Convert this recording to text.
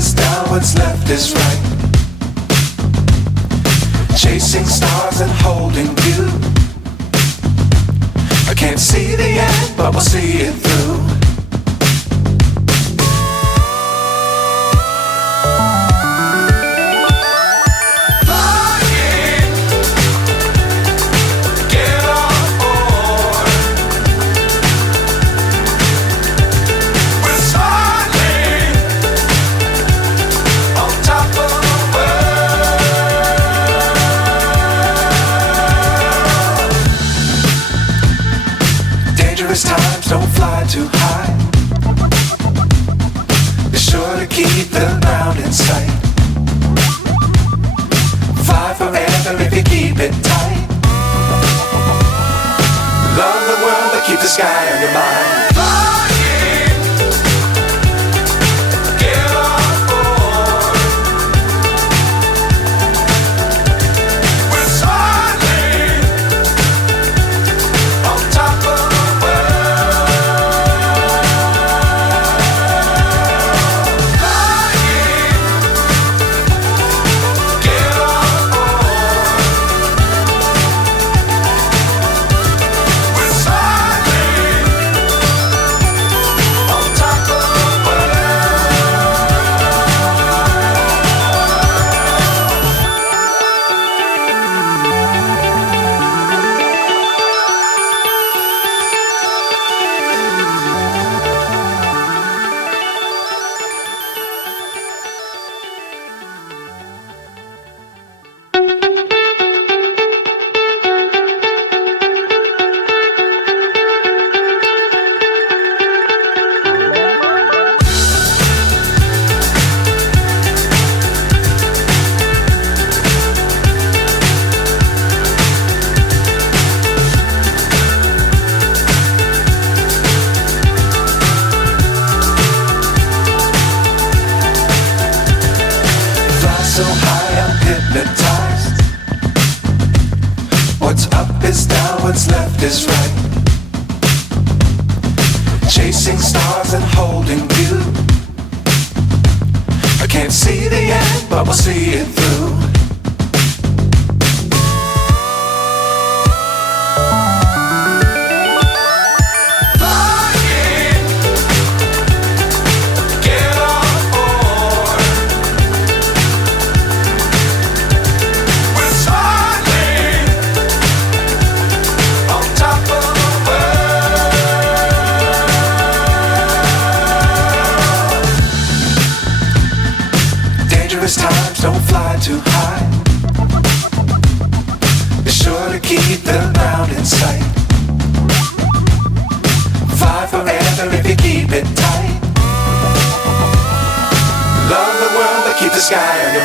is down, what's left is right. Chasing stars and holding you. I can't see the end, but we'll see it through. Times don't fly too high. Be sure to keep the ground in sight. Fly forever if you keep it tight. Love the world but keep the sky on your mind. So high I'm hypnotized. What's up is down, what's left is right. Chasing stars and holding you. I can't see the end, but we'll see it through. Times don't fly too high. Be sure to keep the ground in sight. Fly forever if you keep it tight. Love the world but keep the sky on your